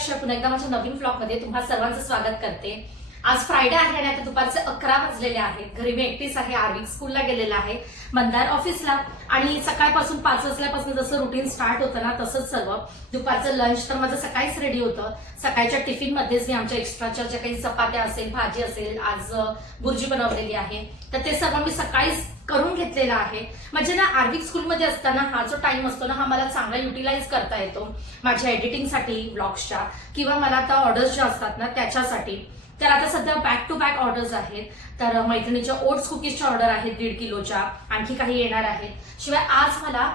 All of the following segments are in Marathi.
अक्षय पुन्हा एकदा माझ्या नवीन ब्लॉगमध्ये तुम्हा सर्वांचं स्वागत करते। आज फ्रायडे आहे आणि आता दुपारचे 11 वाजलेले आहेत। घरी मी एकटीच आहे। आर्विक स्कूलला गेलेला आहे, मंदार ऑफिसला, आणि सकाळपासून 5 वाजल्यापासून जसं रुटीन स्टार्ट होतं ना तसंच सर्व। दुपारचं लंच तर माझं सकाळीच रेडी होतं। सकाळच्या टिफिन मध्येच मी आमच्या एक्स्ट्राच्या ज्या काही चपात्या असेल, भाजी असेल, आज बुर्जी बनवलेली आहे, तर ते सर्व मी सकाळीच करून घेतलेला आहे। म्हणजे ना आर्विक स्कूलमध्ये असताना हा जो टाइम असतो ना हा मला चांगला युटिलाइज करता येतो माझ्या एडिटिंगसाठी, ब्लॉग्सच्या, किंवा मला आता ऑर्डर्स ज्या असतात ना त्याच्यासाठी। तर आता सध्या बॅक टू बॅक ऑर्डर्स आहेत। तर मैत्रिणीच्या ओट्स कुकीजच्या ऑर्डर आहेत 1.5 किलोच्या, आणखी काही येणार आहेत। शिवाय आज मला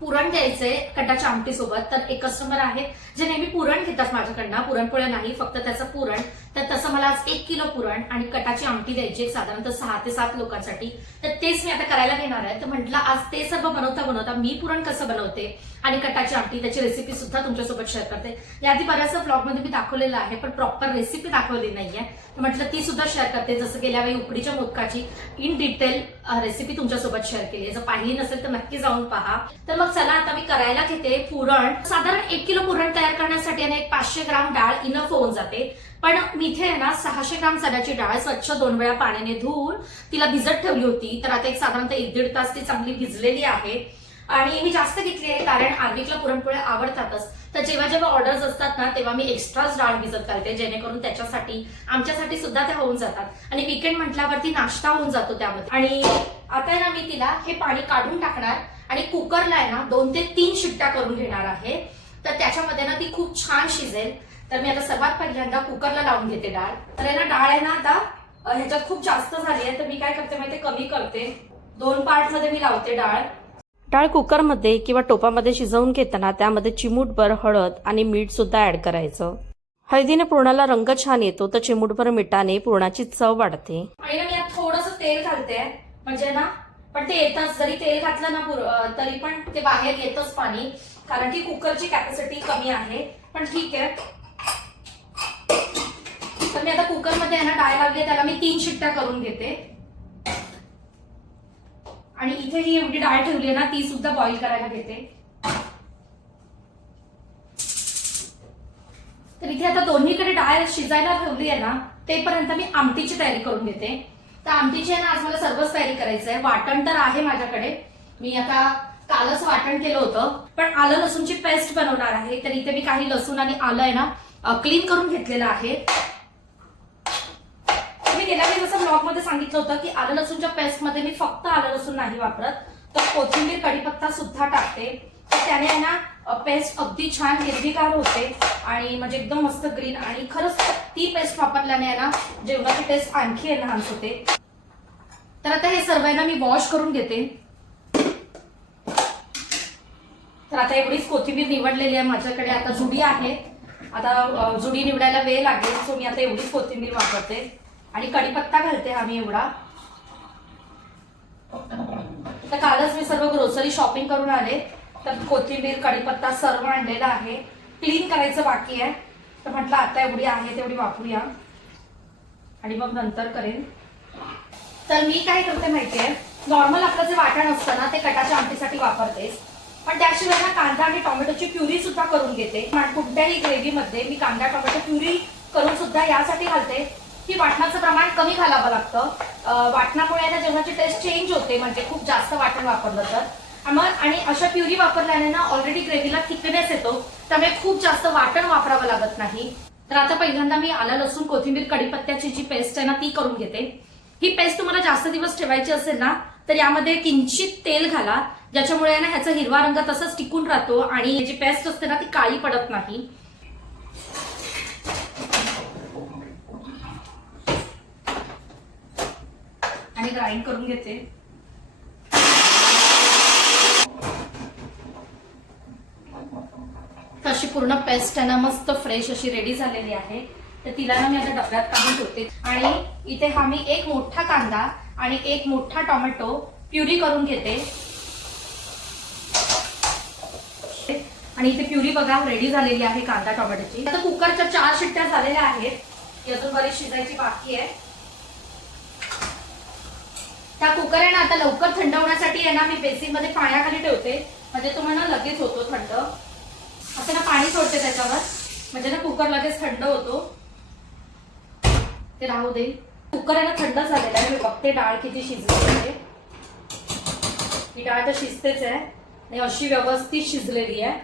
पुरण द्यायचंय कटाच्या आमटी सोबत। तर एक कस्टमर आहे जे नेहमी पुरण घेतात माझ्याकडनं, पुरणपोळ्या नाही फक्त त्याचं पुरण। तर तसं मला आज 1 किलो पुरण आणि कटाची आमटी द्यायची साधारणतः 6 ते 7 लोकांसाठी। तर तेच मी आता करायला घेणार आहे। तर म्हटलं आज ते सर्व बनवता बनवता मी पुरण कसं बनवते आणि कटाची आमटी त्याची रेसिपी सुद्धा तुमच्यासोबत शेअर करते। याआधी बऱ्याचशा ब्लॉगमध्ये मी दाखवलेलं आहे पण प्रॉपर रेसिपी दाखवली नाहीये, तर म्हटलं ती सुद्धा शेअर करते। जसं गेल्या वेळी उकडीच्या मोदकाची इन डिटेल रेसिपी तुमच्यासोबत शेअर केली आहे, जर पाहिली नसेल तर नक्की जाऊन पहा। तर मग चला आता मी करायला घेते पुरण। साधारण 1 किलो पुरण तयार करण्यासाठी आणि 500 ग्राम डाळ इनफ होऊन जाते। पण मी इथे आहे ना 600 ग्राम चण्याची डाळ स्वच्छ 2 वेळा पाण्याने धुवून तिला भिजत ठेवली होती। तर आता एक साधारणतः 1-1.5 तास ती चांगली भिजलेली आहे। आणि मी जास्त घेतली आहे कारण आर्विकला पुरणपोळ्या आवडतातच। तर जेव्हा जेव्हा ऑर्डर्स असतात ना तेव्हा मी एक्स्ट्राच डाळ भिजत घालते, जेणेकरून त्याच्यासाठी आमच्यासाठी सुद्धा त्या होऊन जातात आणि वीकेंड म्हटल्यावरती नाश्ता होऊन जातो त्यामध्ये। आणि आता आहे ना मी तिला हे पाणी काढून टाकणार आणि कुकरला आहे ना 2 ते 3 शिट्ट्या करून घेणार आहे। तर त्याच्यामध्ये ना ती खूप छान शिजेल। तर मी आता सर्वात पहिल्यांदा कुकरला लावून घेते डाळ। तर आहे ना डाळ आहे ना आता ह्याच्यात खूप जास्त झाली आहे, तर मी काय करते माहिती, कमी करते। 2 पार्ट मध्ये मी लावते डाळ। डाळ कुकरमध्ये किंवा टोपामध्ये शिजवून घेताना त्यामध्ये चिमूटभर हळद आणि मीठ सुद्धा ऍड करायचं। हळदीने पुरणाला रंग छान येतो, तर चिमूटभर मिठाने पुरणाची चव वाढते। आणि ना मी आता थोडंसं तेल घालते, म्हणजे ना पण ते येतच, जरी तेल घातलं ना तरी पण ते बाहेर येतच पाणी, कारण की कुकरची कॅपॅसिटी कमी आहे। पण ठीक आहे। तर मी आता कुकरमध्ये आहे ना डाळ लावली, त्याला मी 3 शिट्ट्या करून घेते। आणि इथे ही एवढी डाळ ठेवली आहे ना ती सुद्धा बॉईल करायला घेते। तर इथे आता दोन्हीकडे डाळ शिजायला ठेवली आहे ना तेपर्यंत मी आमटीची तयारी करून घेते। तर आमटीची आहे ना आज मला सर्वच तयारी करायचं आहे। वाटण तर आहे माझ्याकडे, मी आता कालच वाटण केलं होतं, पण आलं लसूणची पेस्ट बनवणार आहे। तर इथे मी काही लसूण आणि आलं आहे ना क्लीन करून घेतलेलं आहे। मी गेल्या वेळी जसं ब्लॉग मध्ये सांगितलं होतं की आलं लसूणच्या पेस्ट मध्ये मी फक्त आलं लसूण नाही वापरत, तर कोथिंबीर, कढीपत्ता सुद्धा टाकते। तर त्याने आहे ना पेस्ट अगदी छान हिरवीगार होते आणि म्हणजे एकदम मस्त ग्रीन, आणि खरंच ती पेस्ट वापरल्याने आहे ना जेवणाची टेस्ट आणखी एनहान्स होते। तर आता हे सर्व आहे ना मी वॉश करून घेते। तर आता एवढीच कोथिंबीर निवडलेली आहे माझ्याकडे, आता जुडी आहे, आता जुडी निवडायला वेळ लागेल, सो मी आता एवढीच कोथिंबीर वापरते। आणि कढीपत्ता घालते आम्ही एवढा। तर कालच मी सर्व ग्रोसरी शॉपिंग करून आले, तर कोथिंबीर, कढीपत्ता सर्व आणलेला आहे। क्लीन करायचं बाकी आहे, तर म्हटलं आता एवढी आहे तेवढी वापरूया आणि मग नंतर करेन। तर मी काय करते माहितीये, नॉर्मल आपलं जे वाटण असतं ना ते कटाच्या आमटीसाठी वापरतेच, पण त्याशिवाय ना कांदा आणि टोमॅटोची प्युरी सुद्धा करून घेते। कोणत्याही ग्रेव्हीमध्ये मी कांदा टोमॅटो प्युरी करून सुद्धा यासाठी घालते की वाटणाचं प्रमाण कमी घालावं लागतं। वाटणामुळे ना जेवणाची टेस्ट चेंज होते, म्हणजे खूप जास्त वाटण वापरलं तर। आणि अशा प्युरी वापरल्याने ना ऑलरेडी ग्रेव्हीला थिकनेस येतो, त्यामुळे खूप जास्त वाटण वापरावं लागत नाही। तर आता पहिल्यांदा मी आलं लसूण कोथिंबीर कढीपत्त्याची जी पेस्ट आहे ना ती करून घेते। ही पेस्ट तुम्हाला जास्त दिवस ठेवायची असेल ना तर यामध्ये किंचित तेल घाला, ज्याच्यामुळे ना ह्याचा हिरवा रंग तसंच टिकून राहतो आणि जी पेस्ट असते ना ती काळी पडत नाही। आणि ग्राइंड करून घेते। अशी पूर्ण पेस्ट आहे ना मस्त फ्रेश अशी रेडी झालेली आहे। तर तिला ना मी आता डब्यात काढून ठेवते। आणि इथे हा मी 1 मोठा कांदा आणि 1 मोठा टोमॅटो प्युरी करून घेते। आणि इथे प्युरी बघा रेडी झालेली आहे कांदा टोमॅटोची। आता कुकरच्या 4 शिट्ट्या झालेल्या आहेत, अजून बरीच शिजायची बाकी आहे। त्या कुकर आहे ना आता लवकर थंड होण्यासाठी आहे ना मी बेसिन मध्ये पाण्याखाली ठेवते, म्हणजे तो म्हणा लगेच होतो थंड। असं ना पाणी सोडते त्याच्यावर म्हणजे ना कुकर लगेच थंड होतो. ते राहू दे. कुकर आहे ना थंड झालेला आहे. मी बघते डाळ किती शिजली आहे. ही डाळ तर शिजतेच आहे आणि अशी व्यवस्थित शिजलेली आहे.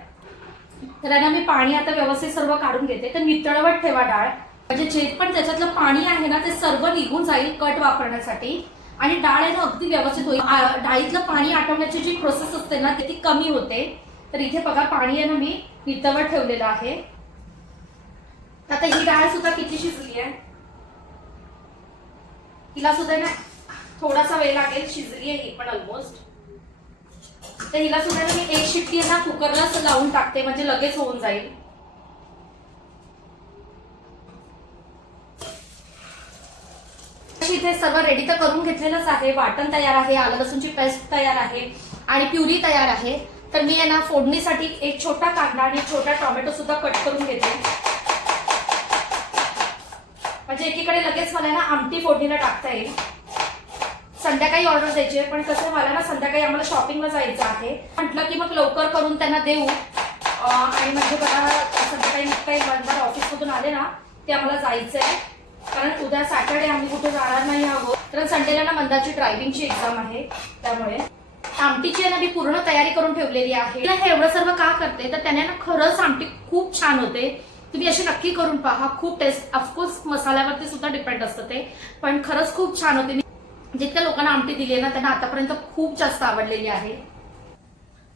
तर आहे ना मी पाणी आता व्यवस्थित सर्व काढून घेते. तर नितळवट ठेवा डाळ, म्हणजे जे पण त्याच्यातलं पाणी आहे ना ते सर्व निघून जाईल कट वापरण्यासाठी. आणि डाळ आहे ना अगदी व्यवस्थित होईल. डाळीतलं पाणी आटवण्याची जी प्रोसेस असते ना ती कमी होते. तर इथे बघा पाणी आहे ना मी नितळवट ठेवलेलं आहे. आता ही डाळ सुद्धा किती शिजली आहे. हिला सुद्धा ना थोडासा वेळ लागेल. शिजली आहे ही पण ऑलमोस्ट. तर हिला सुद्धा मी एक शिट्टी ना कुकरलाच लावून टाकते, म्हणजे लगेच होऊन जाईल. इथे सर्व रेडी तर करून घेतलेलंच आहे. वाटण तयार आहे, आलं लसूणची पेस्ट तयार आहे आणि प्युरी तयार आहे. तर मी आहे ना फोडणीसाठी एक छोटा कांदा आणि छोटा टोमॅटो सुद्धा कट करून घेते, म्हणजे एकीकडे लगेच मला ना आमटी फोडणीला टाकता येईल. संध्याकाळी ऑर्डर द्यायची आहे, पण कसं मला ना संध्याकाळी आम्हाला शॉपिंगला जायचं आहे. म्हटलं की मग लवकर करून त्यांना देऊ. आणि म्हणजे बघा संध्याकाळी काही मंदार ऑफिसमधून आले ना ते आम्हाला जायचं आहे, कारण उद्या सॅटर्डे आम्ही कुठे जाणार नाही आहोत. तर संडेला ना मंदाची ड्रायव्हिंगची एक्झाम आहे. त्यामुळे आमटीची आहे ना मी पूर्ण तयारी करून ठेवलेली आहे. हे एवढं सर्व का करते तर त्याने ना खरंच आमटी खूप छान होते. तुम्ही अशी नक्की करून पहा. खूप टेस्ट, ऑफकोर्स मसाल्यावरती सुद्धा डिपेंड असतं ते, पण खरंच खूप छान होते. जितक्या लोकांना आमटी दिली आहे ना त्यांना आतापर्यंत खूप जास्त आवडलेली आहे.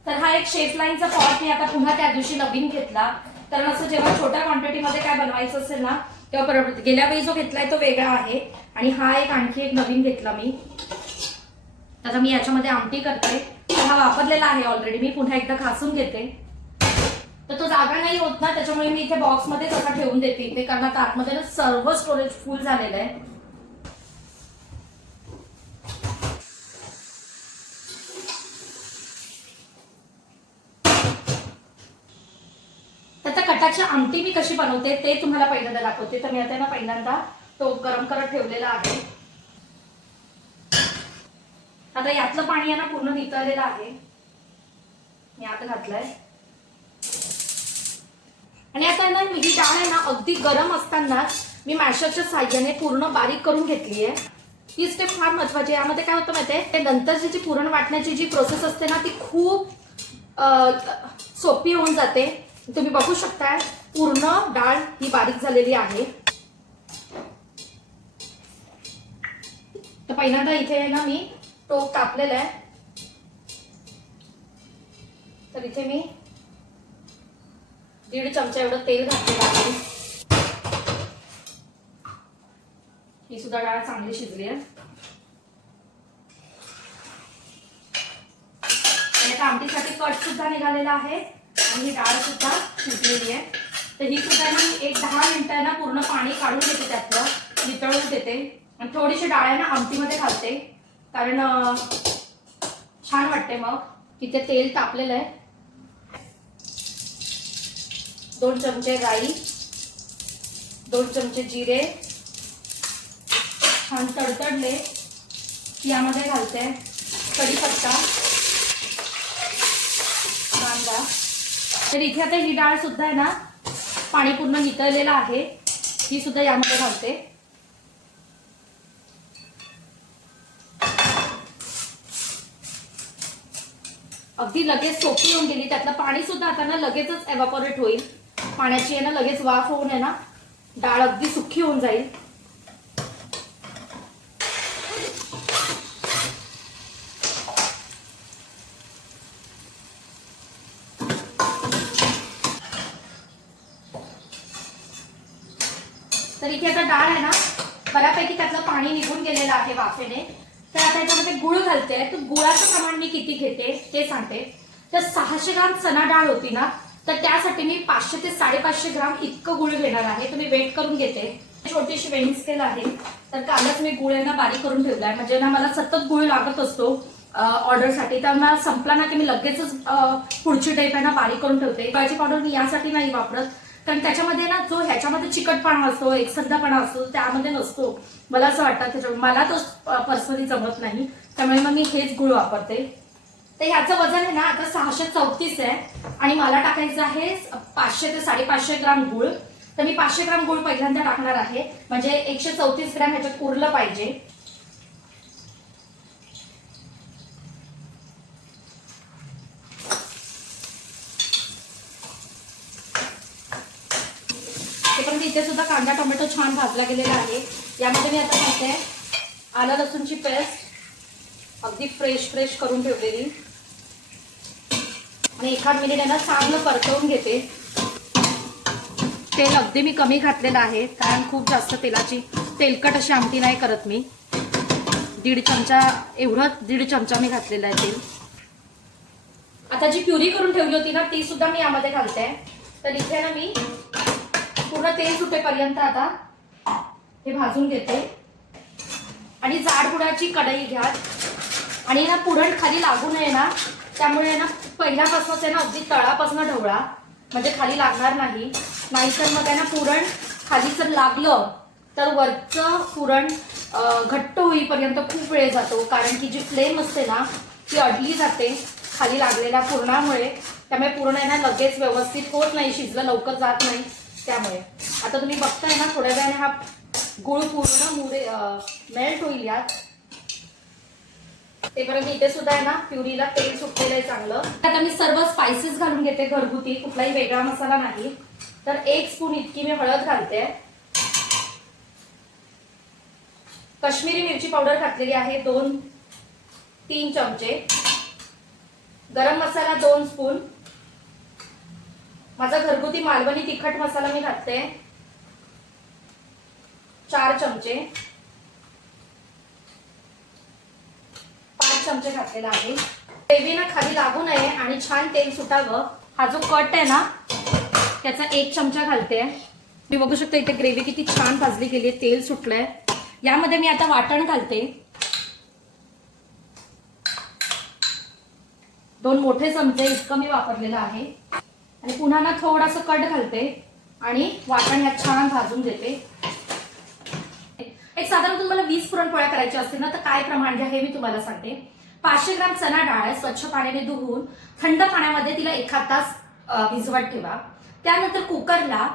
तर हा एक शेफ लाईनचा पॉट मी आता पुन्हा त्या दिवशी नवीन घेतला. कारण असं जेव्हा छोट्या क्वांटिटीमध्ये काय बनवायचं असेल ना तेव्हा परवडत. गेल्या वेळी जो घेतलाय तो वेगळा आहे आणि हा एक आणखी एक नवीन घेतला मी. आता मी याच्यामध्ये आमटी करते. हा वापरलेला आहे ऑलरेडी. मी पुन्हा एकदा घासून घेते. तर तो जागा नाही होत ना, त्याच्यामुळे मी इथे बॉक्समध्ये तसा ठेवून देते इथे, कारण आता आतमध्ये ना सर्व स्टोरेज फुल झालेलं आहे. तर कटाची आमटी मी कशी बनवते ते तुम्हाला पहिल्यांदा दाखवते. तर मी आता ना पहिल्यांदा तो गरम करत ठेवलेला आहे. आता यातलं पाणी आहे ना पूर्ण नितळलेलं आहे. मी आता घातलंय आणि आता ना ही डाळ आहे ना अगदी गरम असतानाच मी मॅशरच्या साह्याने पूर्ण बारीक करून घेतली आहे. ही स्टेप फार महत्वाची आहे. यामध्ये काय होतं माहितीये, ते नंतरची जी पुरण वाटण्याची जी प्रोसेस असते ना ती खूप सोपी होऊन जाते. तुम्ही बघू शकता पूर्ण डाळ ही बारीक झालेली आहे. तर पहिल्यांदा इथे ना मी टोप तापलेला आहे. तर इथे मी 1.5 चमचा एवढं तेल घातलेलं आहे. ही सुद्धा डाळ चांगली शिजली आहे. आणि आता आमटीसाठी कट सुद्धा निघालेला आहे आणि ही डाळ सुद्धा शिजलेली आहे. तर ही सुद्धा ना एक 10 मिनिटं ना पूर्ण पाणी काढून घेते, त्यातलं नितळून देते आणि थोडीशी डाळ ना आमटीमध्ये घालते, कारण छान वाटते. मग इथे तेल तापलेलं आहे. 2 चमचे राई, 2 चमचे जिरे छान तडतडले यामध्ये घालते. कढीपत्ता, कांदा. तर इथे आता ही डाळ सुद्धा आहे ना पाणी पूर्ण नितळलेलं आहे. ही सुद्धा यामध्ये घालते. अगदी लगेच सोपी होऊन गेली. त्यातलं पाणी सुद्धा आता ना लगेचच एव्हापोरेट होईल. पाण्याची आहे ना लगेच वाफ होऊन आहे ना डाळ अगदी सुखी होऊन जाईल. तर इथे आता डाळ आहे ना बऱ्यापैकी त्यातलं पाणी निघून गेलेलं आहे वाफेने. तर आता याच्यामध्ये गुळ घालते. तर गुळाचं प्रमाण मी किती घेते ते सांगते. तर 600 ग्राम चणा डाळ होती ना, तर त्यासाठी मी 500 ते 550 ग्राम इतकं गुळ घेणार आहे. तर मी वेट करून घेते. छोटीशी वेणी स्केल आहे. तर कालच मी गुळ आहे ना बारीक करून ठेवलाय, म्हणजे ना मला सतत गुळ लागत असतो ऑर्डरसाठी. तर मला संपला ना की मी लगेचच पुढची टाईप आहे ना बारीक करून ठेवते. गुळाची पावडर मी यासाठी नाही वापरत, कारण त्याच्यामध्ये ना जो ह्याच्यामध्ये चिकटपणा असतो, एकसंधपणा असतो, त्यामध्ये नसतो मला असं वाटतं. त्याच्यामुळे मला तो पर्सनली जमत नाही, त्यामुळे मग मी हेच गुळ वापरते. तर ह्याचं वजन आहे ना आता 634 आहे आणि मला टाकायचं आहे 500 ते 550 ग्राम गूळ. तर मी 500 ग्राम गूळ पहिल्यांदा टाकणार आहे, म्हणजे 134 ग्राम ह्याच्यात उरलं पाहिजे. ते पण इथे सुद्धा कांदा टोमॅटो छान भाजला गेलेला आहे. यामध्ये मी आता घालते आलं लसूणची पेस्ट, अगदी फ्रेश करून ठेवलेली, आणि 1 मिनिट आहे ना चांगलं परतवून घेते. तेल अगदी मी कमी घातलेलं आहे, कारण खूप जास्त तेलकट अशी आमटी नाही करत मी. 1.5 चमचा मी घातलेला आहे तेल. आता जी प्युरी करून ठेवली होती ना ती सुद्धा मी यामध्ये घालते. तर इथे ना मी पूर्ण तेल सुटेपर्यंत आता हे भाजून घेते. आणि जाड बुडाची कढई घ्या आणि ना पुरण खाली लागू नये ना, त्यामुळे ना पहिल्यापासूनच आहे ना अगदी तळापासून ढवळा, म्हणजे खाली लागणार नाही. नाहीतर मग आहे ना पुरण खाली जर लागलं तर वरचं पुरण घट्ट होईपर्यंत खूप वेळ जातो, कारण की जी फ्लेम असते ना ती अडली जाते खाली लागलेल्या पुरणामुळे. त्यामुळे पुरण आहे ना लगेच व्यवस्थित होत नाही, शिजलं लवकर जात नाही. त्यामुळे आता तुम्ही बघताय ना थोड्या वेळाने हा गुळ पूर्ण मेल्ट होईल यात. ते बरं मी इथे सुद्धा आहे ना प्युरीला तेल सुटलेलं आहे चांगलं. आता मी सर्व स्पायसेस घालून घेते घरगुती, कुठलाही वेगळा मसाला नाही. तर 1 स्पून इतकी मी हळद घालते. काश्मीरी मिरची पावडर घातलेली आहे 2-3 चमचे. गरम मसाला 2 स्पून. माझा घरगुती मालवणी तिखट मसाला मी घालते 4 चमचे. 5 चमचे घातलेला आहे. ग्रेव्ही ना खाली लागू नये आणि छान तेल सुटावं, हा जो कट आहे ना त्याचा 1 चमचा घालते. मी बघू शकता इथे ग्रेव्ही किती छान भाजली गेली आहे, तेल सुटलंय. यामध्ये मी आता वाटण घालते. 2 मोठे चमचे इतकं मी वापरलेलं आहे. आणि पुन्हा ना थोडासा कट घालते आणि वाटण ह्यात छान भाजून देते. एक साधारण तुम्हाला 20 पुरणपोळ्या करायच्या असतील ना तर काय प्रमाण घ्या हे मी तुम्हाला सांगते. 500 ग्राम चणा डाळ स्वच्छ पाण्याने धुवून थंड पाण्यामध्ये तिला 1 तास भिजवत ठेवा. त्यानंतर कुकरला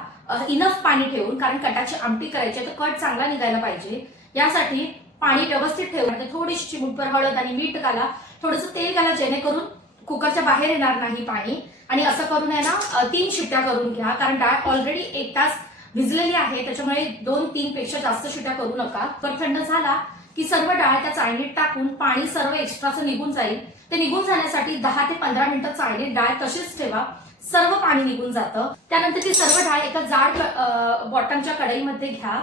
इनफ पाणी ठेवून, कारण कटाची आमटी करायची तर कट चांगला निघायला पाहिजे, यासाठी पाणी व्यवस्थित ठेवून थोडीशी चिमूटभर हळद आणि मीठ घाला, थोडंसं तेल घाला, जेणेकरून कुकरच्या बाहेर येणार नाही पाणी. आणि असं करून आहे ना 3 शिट्ट्या करून घ्या, कारण डाळ ऑलरेडी 1 तास भिजलेली आहे, त्याच्यामुळे 2-3 पेक्षा जास्त शिट्ट्या करू नका. तर थंड झाला की सर्व डाळ त्या चाळणीत टाकून पाणी सर्व एक्स्ट्राचं निघून जाईल. ते निघून जाण्यासाठी 10 ते 15 मिनिटं चाळणीत डाळ तशीच ठेवा, सर्व पाणी निघून जातं. त्यानंतर ती सर्व डाळ एका जाड बॉटमच्या कढईमध्ये घ्या.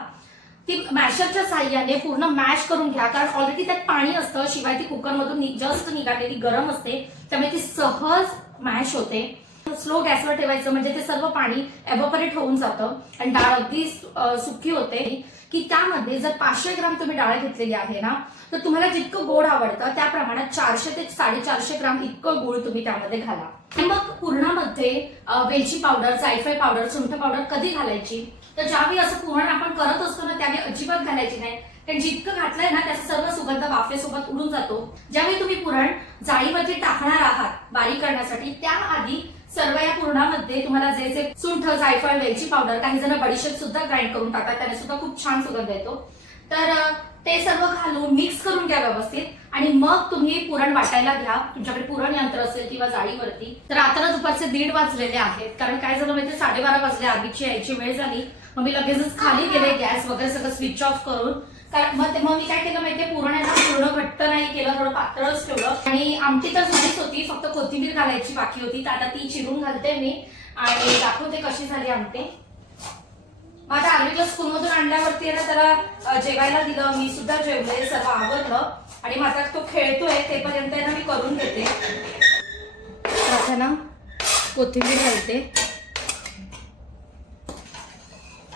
ती मॅशरच्या साह्याने पूर्ण मॅश करून घ्या, कारण ऑलरेडी त्यात पाणी असतं, शिवाय ती कुकरमधून जस्ट निघालेली गरम असते, त्यामुळे ती सहज मॅश होते. स्लो गॅसवर ठेवायचं, म्हणजे ते सर्व पाणी एव्हपोरेट होऊन जातं आणि डाळ अगदी सुकी होते. की त्यामध्ये जर 500 ग्राम तुम्ही डाळ घेतलेली आहे ना, तर तुम्हाला जितकं गोड आवडतं त्या प्रमाणात 400 ते 450 ग्राम इतकं गुळ तुम्ही त्यामध्ये घाला. आणि मग पुरणामध्ये वेलची पावडर, जायफळ पावडर, सुंठ पावडर कधी घालायची, तर ज्यावेळी असं पुरण आपण करत असतो ना त्यावेळी अजिबात घालायची नाही, कारण जितकं घातलंय ना त्याचा सर्व सुगंध वाफेसोबत उडून जातो. ज्यावेळी तुम्ही पुरण जाळीमध्ये टाकणार आहात बारीक करण्यासाठी, त्याआधी सर्व या पुरणामध्ये तुम्हाला जे जे सुंठ, जायफळ, वेलची पावडर, काही जण बडीशेप सुद्धा ग्राइंड करून टाकतात, त्याने सुद्धा खूप छान सुगंध येतो. तर ते सर्व घालून मिक्स करून घ्या व्यवस्थित आणि मग तुम्ही पुरण वाटायला घ्या. तुमच्याकडे पुरण यंत्र असेल किंवा जाळीवरती. तर आता दुपारचे 1:30 वाजलेले आहेत, कारण काय झालं माहिती 12:30 वाजले, आधीची यायची वेळ झाली. मग मी लगेचच खाली गेले, गॅस वगैरे सगळं स्विच ऑफ करून. मग मी काय केलं माहितीये, पुरण आहे ना पूर्ण घट्ट नाही केलं, थोडं पातळच ठेवलं. आणि आमटी तर झालीच होती, फक्त कोथिंबीर घालायची बाकी होती, तर आता ती चिरून घालते मी आणि दाखवते कशी झाली आमटी. मग आता आर्वीला स्कूलमधून आणल्यावरती ना त्याला जेवायला दिलं, मी सुद्धा जेवले, सर्व आवडलं आणि मग आता तो खेळतोय तेपर्यंत ना मी करून घेते. आता ना कोथिंबीर घालते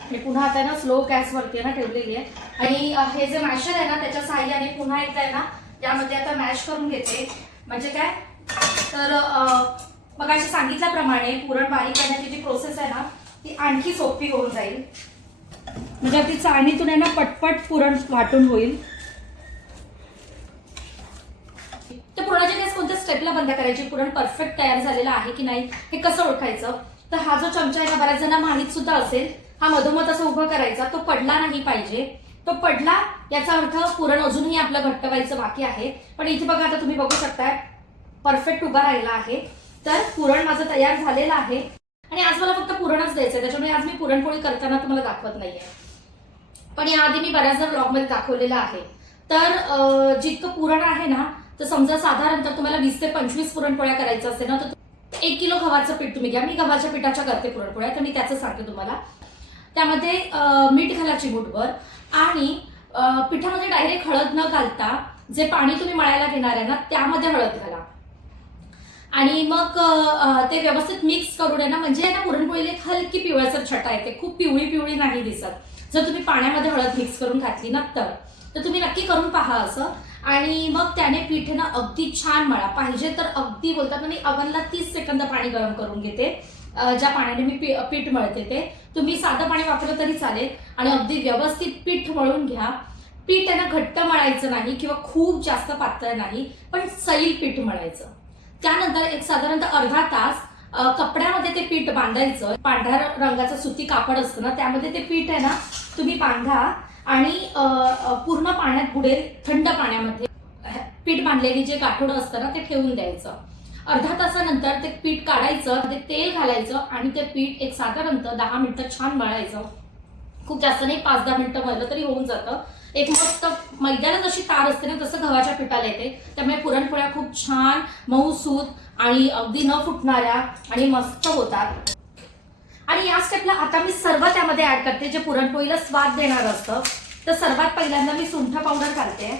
आणि पुन्हा आता ना स्लो गॅसवरती ना ठेवलेली आहे. आणि हे जे मॅशर आहे ना त्याच्या साहाय्याने पुन्हा एकदा आहे ना यामध्ये आता मॅश करून घेते. म्हणजे काय तर मग अशी सांगितल्याप्रमाणे पुरण बारीक करण्याची जी प्रोसेस आहे ना ती आणखी सोपी होऊन जाईल. म्हणजे अगदी चाळणीतून आहे ना पटपट पुरण वाटून होईल. तर पुरणाचे गॅस कोणत्या स्टेपला बंद करायची, पुरण परफेक्ट तयार झालेलं आहे की नाही हे कसं ओळखायचं, तर हा जो चमचा आहे ना बऱ्याच जण माहित सुद्धा असेल, हा मधोमध असं उभं करायचा, तो पडला नाही पाहिजे. तो पडला याचा अर्थ पुरण अजूनही आपलं घट्ट व्हायचं बाकी आहे. पण इथे बघा आता तुम्ही बघू शकताय परफेक्ट उभा राहिला आहे. तर पुरण माझं तयार झालेलं आहे आणि आज मला फक्त पुरणच द्यायचंय, त्याच्यामुळे आज मी पुरणपोळी करताना तुम्हाला दाखवत नाहीये. पण याआधी मी बऱ्याचदा ब्लॉगमध्ये दाखवलेलं आहे. तर जितकं पुरण आहे ना, तर समजा साधारणतः तुम्हाला 20 ते 25 पुरणपोळ्या करायचं असेल ना, तर 1 किलो गव्हाचं पीठ तुम्ही घ्या. मी गव्हाच्या पिठाच्या करते पुरणपोळ्या, तर मी त्याचं सांगते तुम्हाला. त्यामध्ये मीठ घाला चिमूटभर आणि पिठामध्ये डायरेक्ट हळद न घालता जे पाणी तुम्ही मळायला घेणार आहे ना त्यामध्ये हळद घाला आणि मग ते व्यवस्थित मिक्स करून आहे ना, म्हणजे ना पुरणपोळीला एक हलकी पिवळसर छटा येते, खूप पिवळी पिवळी नाही दिसत. जर तुम्ही पाण्यामध्ये हळद मिक्स करून घातली ना तर तुम्ही नक्की करून पहा असं. आणि मग त्याने पीठ ना अगदी छान मळा, पाहिजे तर अगदी बोलतात मी अवनला 30 सेकंद पाणी गरम करून घेते. ज्या पाण्याने मी पीठ मळते ते तुम्ही साधं पाणी वापरलं तरी चालेल आणि अगदी व्यवस्थित पीठ मळून घ्या. पीठ त्यांना घट्ट मळायचं नाही किंवा खूप जास्त पातळ नाही, पण सैल पीठ मळायचं. त्यानंतर एक साधारणतः अर्धा तास कपड्यामध्ये ते पीठ बांधायचं. पांढऱ्या रंगाचं सुती कापड असतं ना, त्यामध्ये ते पीठ आहे ना तुम्ही बांधा आणि पूर्ण पाण्यात बुडेल थंड पाण्यामध्ये पीठ बांधलेली जे गाठोडं असतं ना ते ठेवून द्यायचं. अर्धा तासानंतर ते पीठ काढायचं, ते तेल घालायचं आणि ते पीठ एक साधारणतः 10 मिनिटं छान मळायचं. खूप जास्त नाही, 5-10 मिनिटं मळलं तरी होऊन जातं. एक मस्त मैद्याला जशी तार असते ना तसं गव्हाच्या पिठाला येते. त्यामुळे पुरणपोळ्या खूप छान मऊसूत आणि अगदी न फुटणाऱ्या आणि मस्त होतात. आणि या स्टेपला आता मी सर्व त्यामध्ये ऍड करते जे पुरणपोळीला स्वाद देणार असतं. तर सर्वात पहिल्यांदा मी सुंठ पावडर घालते.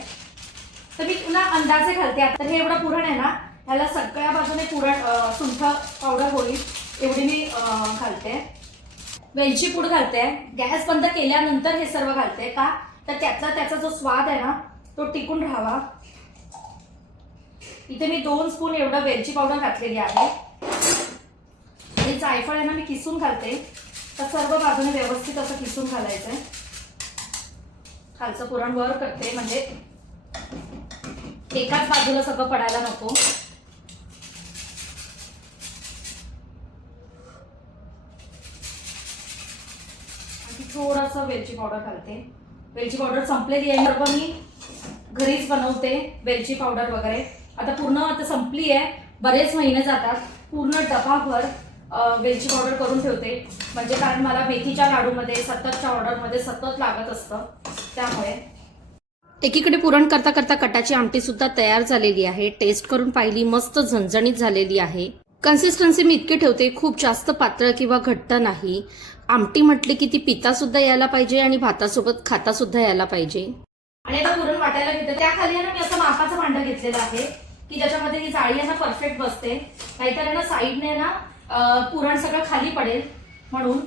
तर मी पुन्हा अंदाजे घालते. आता हे एवढं पुरण आहे ना, ह्याला सगळ्या बाजूने पुरण सुंठ पावडर होईल एवढी मी घालते. वेलची पूड घालते. गॅस बंद केल्यानंतर हे सर्व घालते का, तर त्याचा जो स्वाद आहे ना तो टिकून राहावा. इथे मी 2 स्पून एवढं वेलची पावडर घातलेली आहे. आणि जायफळ आहे ना मी किसून घालते. तर सर्व बाजूने व्यवस्थित असं किसून घालायचंय. खालचं पुरण वर करते म्हणजे एकाच बाजूला सगळं पडायला नको. थोडंसं वेलची पावडर घालते. वेलची पावडर संपलेली आहे, सर्व मी घरीच बनवते वेलची पावडर वगैरे. आता पूर्ण आता संपली आहे, बरेच महिने जातात. पूर्ण डबाभर वेलची पावडर करून ठेवते, म्हणजे कारण मला मेथीच्या लाडूमध्ये सततच्या ऑर्डरमध्ये सतत लागत असतं. त्यामुळे एकीकडे पुरण करता करता कटाची आमटी सुद्धा तयार झालेली आहे. टेस्ट करून पाहिली, मस्त झणझणीत झालेली आहे. कन्सिस्टन्सी मी इतकी ठेवते, खूप जास्त पातळ किंवा घट्ट नाही. आमटी म्हटली की ती पिता सुद्धा यायला पाहिजे आणि भातासोबत खाता सुद्धा यायला पाहिजे. आणि आता पुरण वाटायला घेते, त्याखाली ना मी असं मापाचं भांडं घेतलेलं आहे की ज्याच्यामध्ये ही जाळी आहे ना परफेक्ट बसते. नाहीतर ना साईडने ना पुरण सगळं खाली पडेल म्हणून.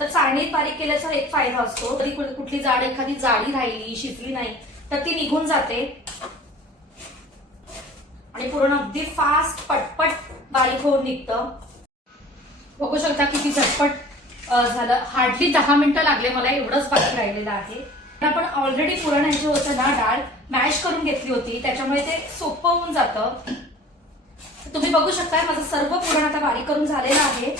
तर चाळणीत बारीक केल्याचा एक फायदा असतो. तरी कुठली जाड एखादी जाळी राहिली, शिजली नाही तर ती निघून जाते आणि पुरण अगदी फास्ट पटपट बारीक होऊन निघतं. बघू शकता किती झटपट झालं. हार्डली 10 मिनिटं लागले मला, एवढंच बाकी राहिलेलं आहे. आपण ऑलरेडी पुरण हे जे होतं ना डाळ मॅश करून घेतली होती, त्याच्यामुळे ते सोपं होऊन जातं. तुम्ही बघू शकता माझं सर्व पुरण आता बारीक करून झालेलं आहे.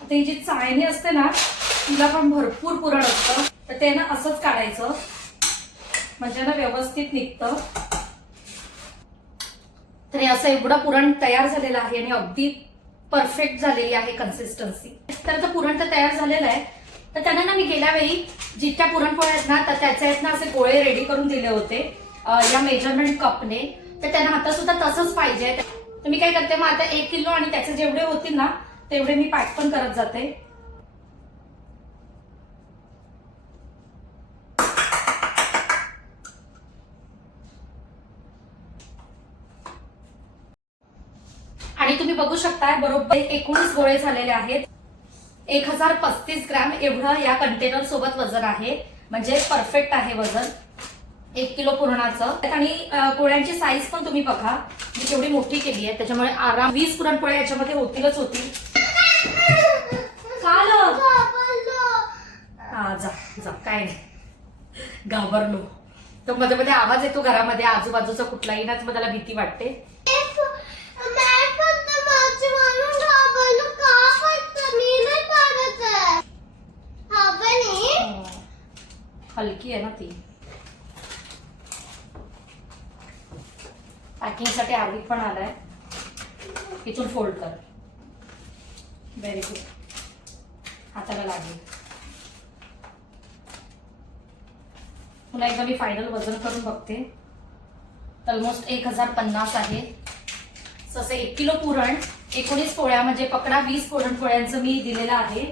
आता ही जी चाळणी असते ना तिला पण भरपूर पुरण असतं, तर ते ना असंच काढायचं म्हणजे ना व्यवस्थित निघतं. तर हे असं एवढं पुरण तयार झालेलं आहे आणि अगदी परफेक्ट झालेली आहे कन्सिस्टन्सी. तर पुरण तर तयार झालेलं आहे. तर त्यांना ना मी गेल्या वेळी जितक्या पुरणपोळ्या आहेत ना तर त्याच्या आहेत ना असे गोळे रेडी करून दिले होते या मेजरमेंट कपने. तर त्यांना आता सुद्धा तसंच पाहिजे. तर मी काय करते, मग आता 1 किलो आणि त्याचे जेवढे होतील ना तेवढे मी पॅक पण करत जाते. आणि तुम्ही बघू शकता बरोबर 19 गोळे झालेले आहेत. 1035 ग्रॅम एवढं या कंटेनर सोबत वजन आहे, म्हणजे परफेक्ट आहे वजन 1 किलो पुरणाचं. आणि पोळ्यांची साईज पण तुम्ही बघा मी केवढी मोठी केली आहे, त्याच्यामुळे आराम 20 पुरणपोळ्या याच्यामध्ये होतीलच होतील. हा जा जा, काय नाही, घाबरलो. तर मध्ये मध्ये आवाज येतो घरामध्ये आजूबाजूचा कुठलाही ना, तर मला भीती वाटते. हलकी आहे ना ती. पॅकिंग साठी आर्विक पण आलाय. इथून फोल्ड कर. Very good. हाताला लागेल. पुन्हा एकदा मी फायनल वजन करून बघते. ऑलमोस्ट 1050 आहे. तसे 1 किलो पुरण, 19 पोळ्या म्हणजे पकडा 20 पुरणपोळ्यांचं मी दिलेलं आहे.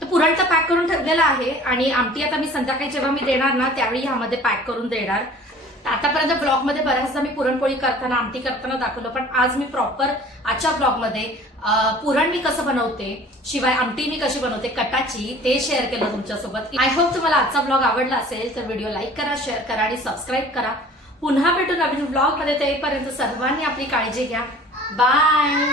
तर पुरण तर पॅक करून ठेवलेलं आहे आणि आमटी आता मी संध्याकाळी जेव्हा मी देणार ना त्यावेळी ह्यामध्ये पॅक करून देणार. आतापर्यंत ब्लॉगमध्ये बऱ्याचदा मी पुरणपोळी करताना आमटी करताना दाखवलं, पण आज मी प्रॉपर आजच्या ब्लॉगमध्ये पुरण मी कसं बनवते, शिवाय आमटी मी कशी बनवते कटाची, ते शेअर केलं तुमच्यासोबत. आय होप तुम्हाला आजचा ब्लॉग आवडला असेल तर व्हिडिओ लाईक करा, शेअर करा आणि सबस्क्राईब करा. पुन्हा भेटू नवीन ब्लॉगमध्ये. तेपर्यंत सर्वांनी आपली काळजी घ्या. बाय.